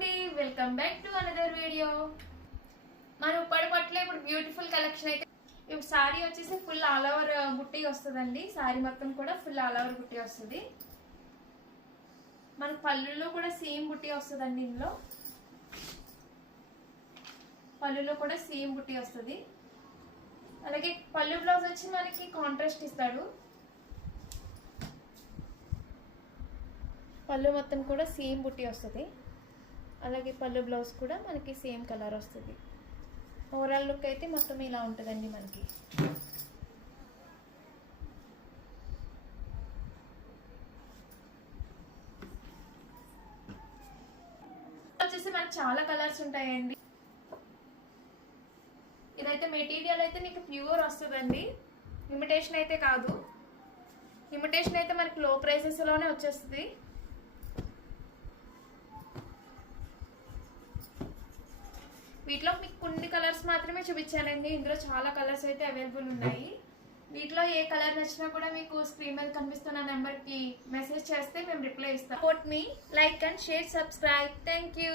అండి, welcome back to another video. మన ఉప్పాడ పట్టులో ఇప్పుడు బ్యూటిఫుల్ కలెక్షన్ అయితే ఇప్పుడు సారీ వచ్చేసి ఫుల్ ఆల్ ఓవర్ బుట్టి వస్తుందండి. సారీ మొత్తం కూడా ఫుల్ ఆల్ ఓవర్ బుట్టి వస్తుంది. మన పళ్ళులో కూడా సేమ్ బుట్టి వస్తుందండి. ఇందులో పళ్ళులో కూడా సేమ్ బుట్టి వస్తుంది. అలాగే పళ్ళు బ్లౌజ్ వచ్చి మనకి కాంట్రాస్ట్ ఇస్తాడు. పళ్ళు మొత్తం కూడా సేమ్ బుట్టి వస్తుంది. అలాగే పళ్ళు బ్లౌజ్ కూడా మనకి సేమ్ కలర్ వస్తుంది. ఓవరాల్ లుక్ అయితే మొత్తం ఇలా ఉంటుందండి. మనకి వచ్చేసి మనకి చాలా కలర్స్ ఉంటాయండి. ఇదైతే మెటీరియల్ అయితే మీకు ప్యూర్ వస్తుందండి, ఇమిటేషన్ అయితే కాదు. ఇమిటేషన్ అయితే మనకి లో ప్రైసెస్ లోనే వచ్చేస్తుంది. వీటిలో మీకు కొన్ని కలర్స్ మాత్రమే చూపించానండి. ఇందులో చాలా కలర్స్ అయితే అవైలబుల్ ఉన్నాయి. వీటిలో ఏ కలర్ నచ్చినా కూడా మీకు స్క్రీన్ మీద కనిపిస్తున్న నెంబర్కి మెసేజ్ చేస్తే మేము రిప్లై ఇస్తాం. Support me, like and share, subscribe. Thank you.